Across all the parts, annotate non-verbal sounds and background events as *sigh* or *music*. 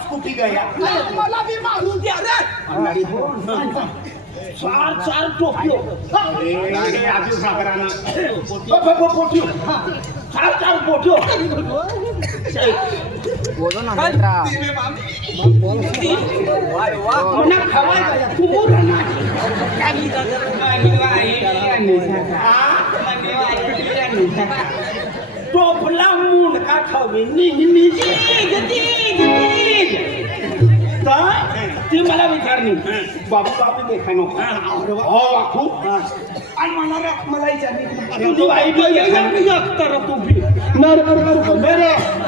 Scooty गया मला बी मारून द्या रे चार चार टोपियो चार चार पोटियो तू बोल. ना टोपला मून का ठेवी निघ तर ती मला विचारली. बाबू बाबू देखा नको. हो. वाकू आणि मला मला विचारली. तर तू नर मेरे हा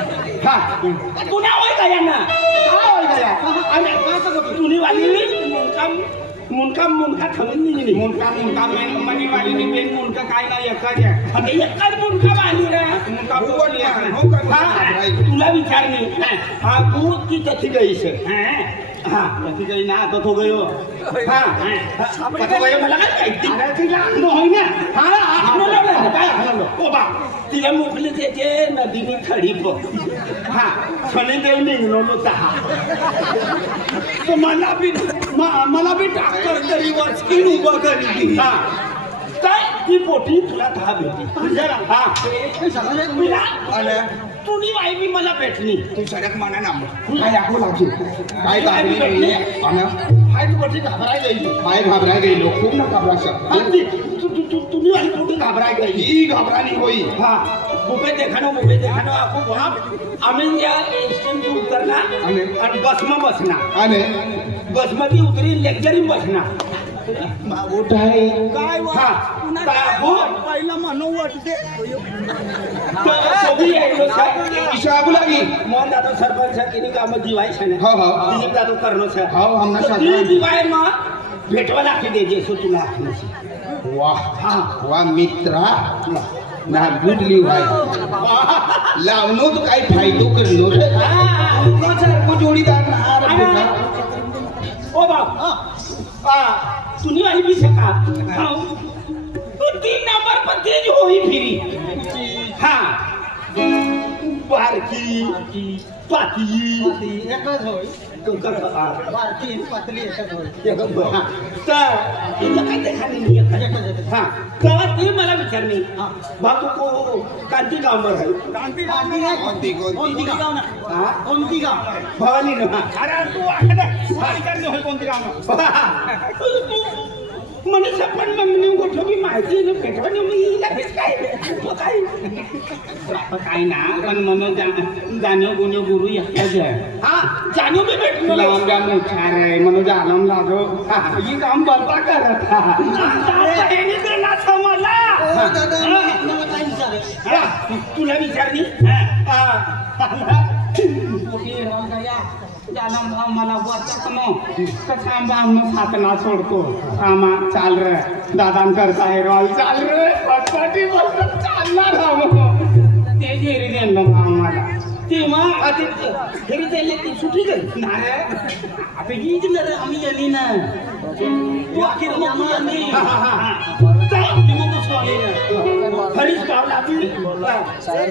तू ना होय का यांना काय होय का या आणि तुनी वाली. मुनका मुनका मुनका निघली. मुनका मुनका मनी वाली नि बेन मुनका काय नाही एकाच आहे. आणि एकाच मुनका वाली रे मुनका बोलली हा तुला विचारली हा तू की कथी गईस हा. कथी गई ना तो तो गयो हा कथी गयो मला काय माहिती अरे तिला अंगण होय ना हा हलवलं काय हलवलं ओ बा तिला मोकली त्याचे नदीने खडी पण हा खणे देव निघलो होता हा तर मला बी म- मला बी टाकर तरी वचकीन उभं करी हा काय ती पोटी तुला दहा भेटी जरा हा तुला आले तुनी बाई बी मला भेटली तू सडक म्हणा ना काय दाखवू लागली काय दाखवली नाही आणि हाय तू पोटी घाबराय गेली. काय घाबराय गेलो. खूप ना घाबरा हा, शकतो ती- तू तू तू तुनी वाली पोटी घाबराय गेली? ही घाबरानी होई. हा. मुंबई देखानो मुंबई देखानो आपको वहाँ आम्ही या स्टेशन पे उतरना आणि? आणि बस में बसना आणि बसमध्ये उतरी लेक्चर में बसना आहे काय? हा बाबू पहिला म्हणू वाटते तो तो भी यायलो सर शाबू लागी मोहन दादा सरपंच किनी काम दिवाय छने हो, हो. दिलीप दादा करनो सर हो, हमना तो साथ ती में. दिवाय मा भेटवा लाखी दे जे सो तुला आखी वाह हा वा मित्रा ना गुडली वाय लावनो तो काय फायदो करनो रे हा सर को जोडीदार ना आ रे बेटा ओ बाप आ हाँ तो पर तेज होई फिरी। हाँ। पारकी पाती। एकच होय। बारकी पातली एकच होय। एकच बरं. हा. तर तुझं काय देखाली. हा। तेव्हा ती मला विचारली बाबू को कांती गाववर आहे. कोणती कोणती? गाव ना हा। कोणती गाव? भवानी ना अरे तू होय कोणती गाव *laughs* मनुष्य पण मग बी माहिती नाही भेटवणी मी लगेच काय? काय? काय ना? पण मन जाणीव गुन्हे गुरु एकटाच आहे. हा जाणीव बी भेटलो लांब्या मोठार आहे म्हणून जाणून लागो. ही काम बरता करत? हा. मला. हा, तुला विचारली? हा. गया त्याला मला वाटत न कसा आमनं सातना सोडतो आमा चाल रे दादान करता है रॉल चाल रे पटपटी बसत चालणार ते जेरी देणं आम्हाला तेव्हा आधी घरी त्याला ती सुटी गई नाही आता हीच आम्ही गेली ना वाकीर मग यांनी हरीश पावला भी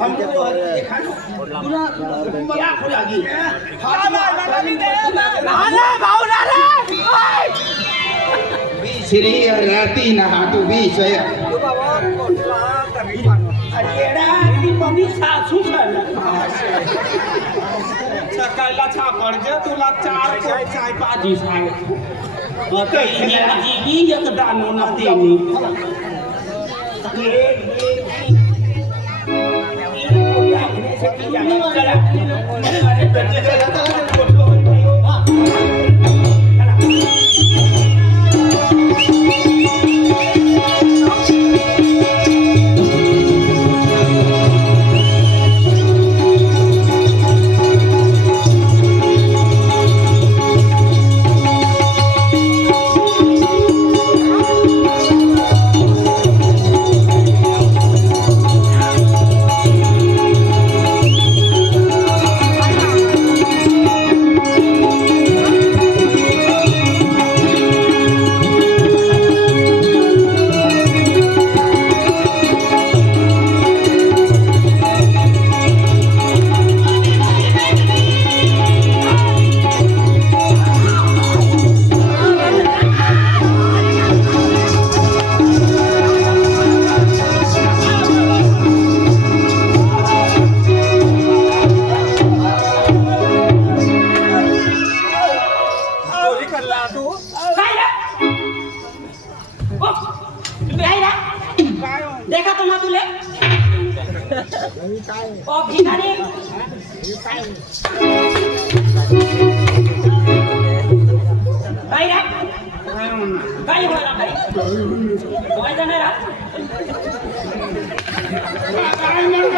हमको हरीश देखा ना बड़ा खुला गी श्री राती ना हाटू बी सय अरेडा ती मम्मी सासू सकाळला छापडजे तुला चार पोय चाय पाजी सांग आता ही एक दानो ना देनी चला. तू काय रे? ओ काय रे काय देखा तो ना तुले. काय ओ भिकारी. काय काय रे? काय बोला काय काय जाणार काय नाही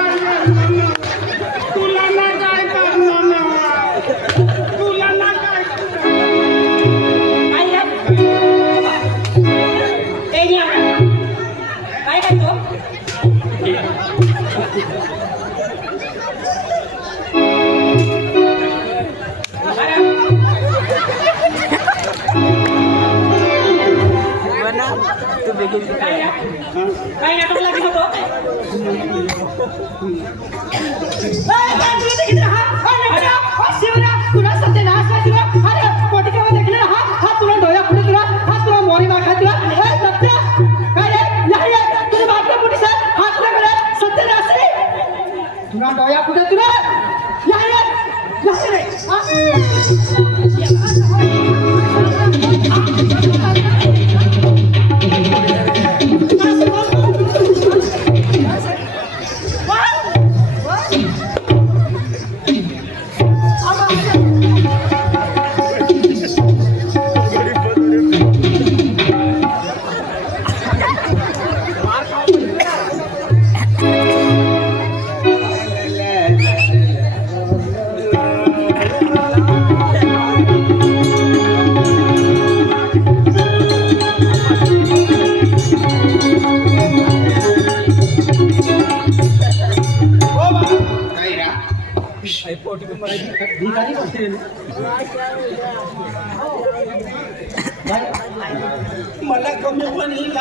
तुला नाही काय नाटक लागली होतो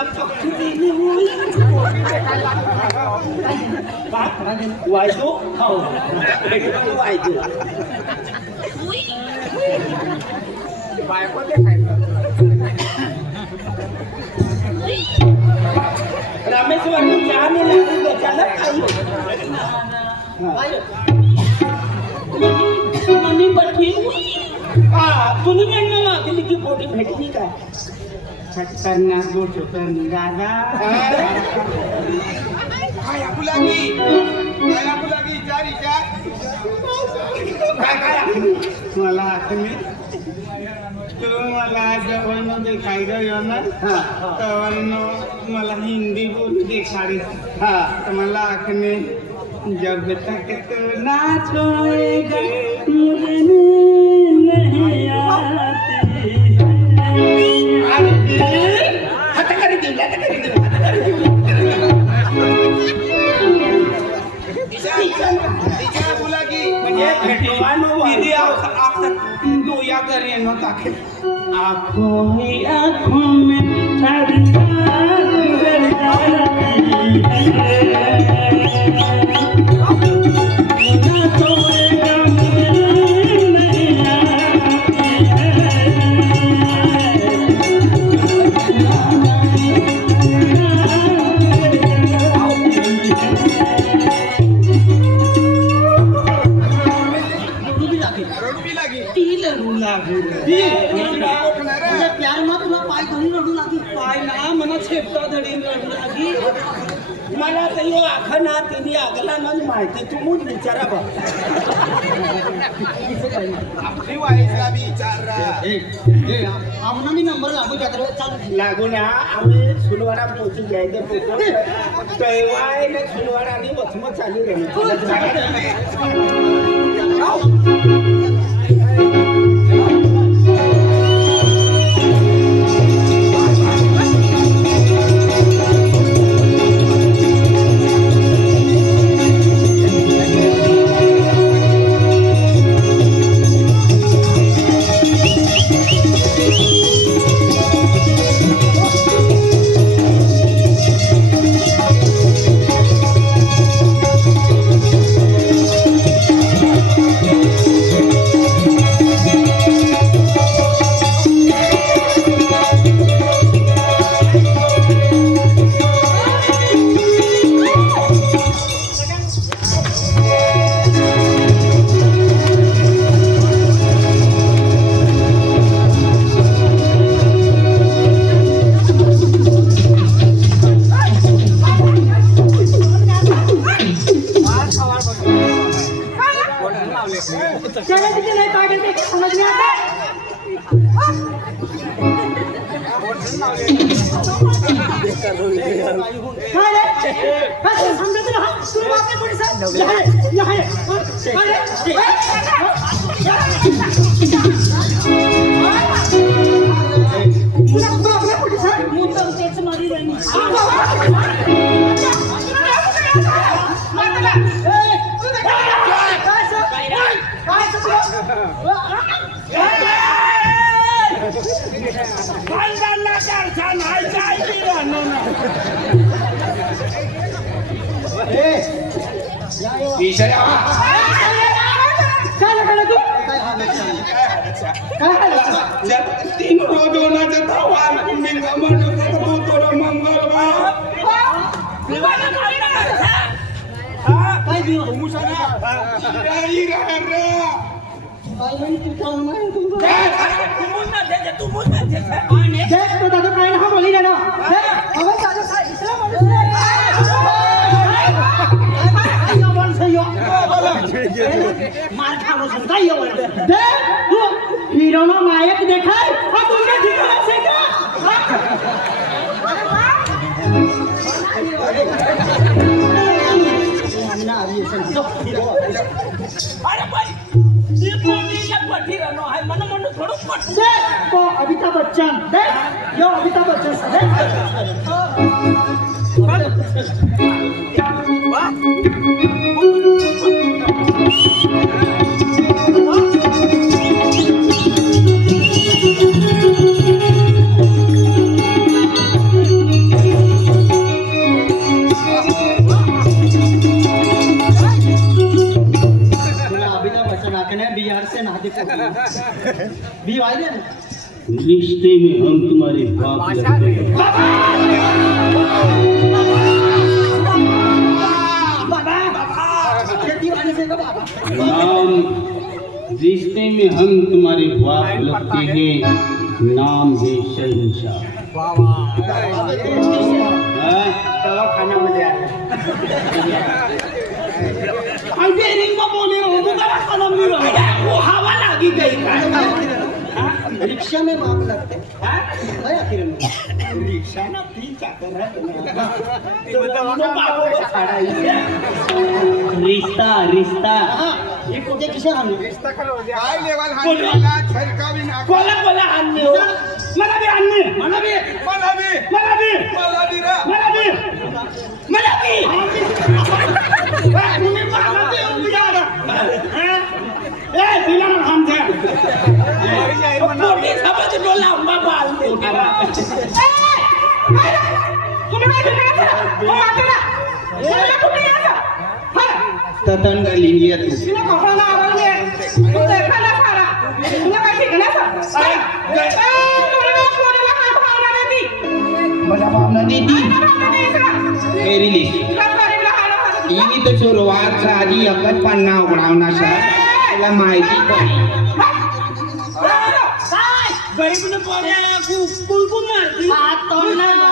पण हिला पक्की दिली होई. रामेश्वर चहा नाही लागली मनी तुम्ही म्हणणं मागली की पोटी भेटली काय खतरनाक गोष्ट करणी दादा काय आपू लागी? काय आपू लागी? चार विचार काय काय आखणी? मला आखणी तू मला जवळनं देखायला येणार तवरनं मला हिंदी बोल देखाडी हा. तर मला आखणे जब तक तू ना छोड़ेगा मुझे दोया करे नो ताके आंखों ही आंखों में ठहरना गुजर जाती ने सुलवाडा आणि वचम चालू रे तीन रोजोनाचं तावान मी म्हणत होतो थोडं मंगळवार काय बिव? काही राहणार काय म्हणे तू काय म्हणे तू? तू देख तो দেখ তো দাদু দেখায় साठी रहनो है मन मन थोड़ो पट से को अमिताभ बच्चन. दे यो अमिताभ बच्चन रिश्ते में हम तुम्हारे बाप लगते हैं नाम रिश्ते में हम तुम्हारे बाप लगते हैं। नाम है शहनशाह। हाँ? में बोले हो वो रहो हवा लागी गई। काय रिक्शा में बाप लगते है। आखिर में। रिक्षा ना तीन चाकर है रिश्ता रिश्ता। हाँ ये कोटे किसे हम काय लेवल हाणला छरकावी ना कोला कोला हाणले हो। मला बी हाणले मला बी मला बी मला बी मला बी रा। मला बी मला बी तुम्ही मला बी उजाडा ए दिला ना हाणते पोटी समज डोला बाबा ततन लिंगिया तू मला भावना देती मेरी लिस्ट टीव्ही तर सुरुवातचा आधी एकच पन्ना उघडावना सर तुला माहिती पडी गरीब पोऱ्या कुलकुल मारती येस मॅडम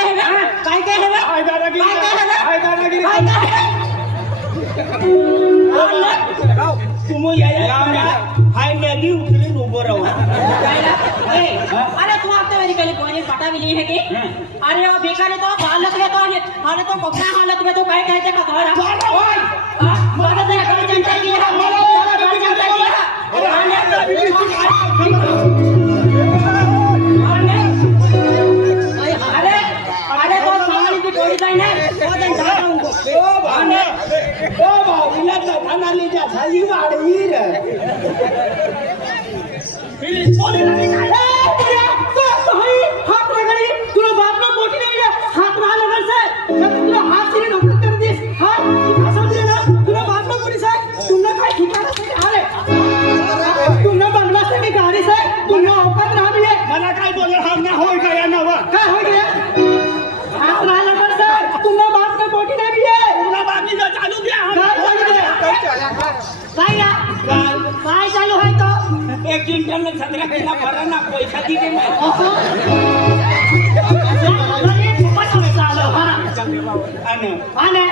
हाय दादागिरी हाय दादागिरी तुम्ही या या हाय नदी उतरी उभं राहू. अरे तू आपल्या वेळी काही कोणी पटाविली है की? अरे ओ भिकारी तो हालत में तो है. अरे तो कपड़ा हालत में तो काय कहते का तोरा ओए ते कमी जनता की? है मला कमी जनता की? है अरे अरे भाऊला दखाना ले जा झाली वाढवी रे ए, पुऱ्या, तू आता हाय, हात रगडी, तुला बापनं पोटी नाही दिलं, हात राहा ना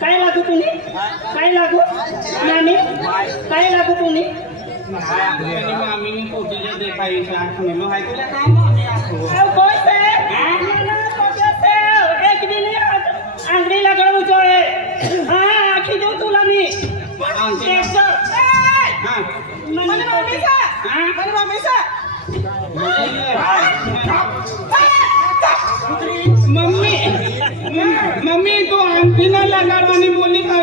काय लागू तुम्ही काय लागू नानी काय लागू तुम्ही आणि पोटीच्या देखायचं आठवलं हाय तुला मम्मीचा? हा? म्हणजे मम्मीचा? मम्मी मम्मी- मम्मी तू अंगठीनं लगाड आणि बोली का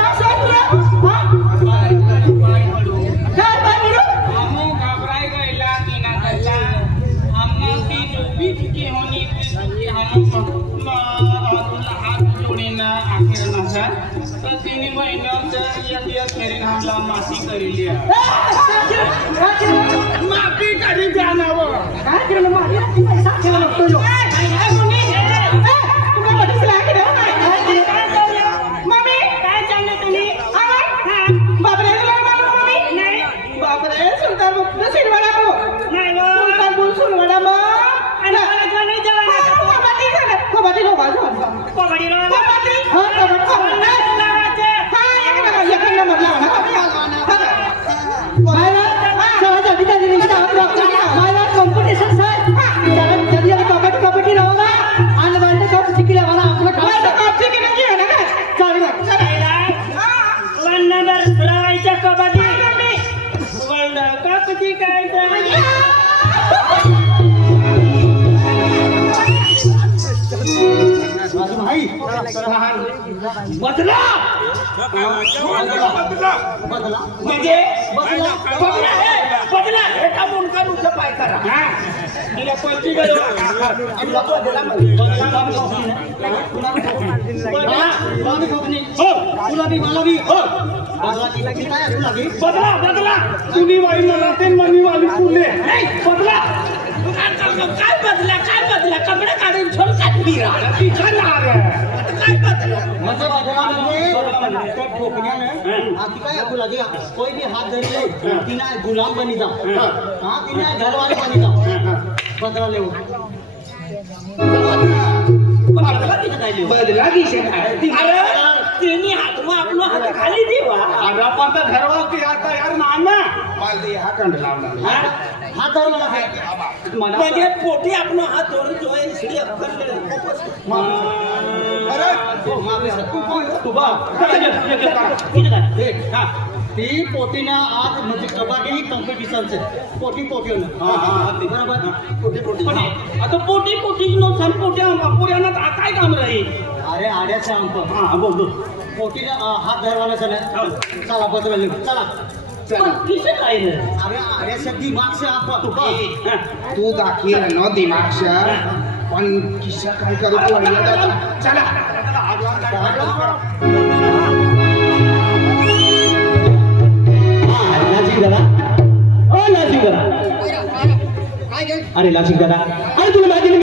तर तिने महिन्यात एक एक फेरीन हमला माफी करेली? माफी कधी जाणावं काय केलं माझी पैसा ठेवा लागतो बदला! बदला! म्हणजे बदला! हे, बदला! एका मुंडका नुसतं पाय करा. हा. तिला कोणती गरज तिला बदला म्हणजे. बदला म्हणजे. हो. बदला बदला तुम्ही वाली मला ते मनी वाली नाही, बदला. काय बदला? काय बदला? कपडे काढून छोड काय राहणार बदला? बदला त्या ठोकण्याने आधी काय जी कोई भी हाथ धरी ले तिने गुलाम बनी जा. हाँ. तिने घरवाले बनी जा. बदला ले बदला दिशे अरे तिने हात मग आपलं हात खाली देवा अरे पण तर घरवा की आता यार नाना. चालते हा कंड लावला हा? हात धर मला साहेब. मला म्हणजे पोटी आपण हात धरून जोय श्री अक्कल हो, माफी साहेब. तू बा हा. ती पोटीना आज म्हणजे कबड्डी कॉम्पिटिशनचे पोटी पोटी हा, हा, हा, ते. बरोबर पोटी पोटी पण आता पोटी पोटी नो सन पोटी पुऱ्यानं काय काम राहील अरे आड्याचे अंक रे अरे आड्याच्या दिमाग से आप तू दाखील न दिमागशा पण किस्सा काय करू तू अडलं चला. लासिक दादा. ओ लासिक दादा. अरे दादा.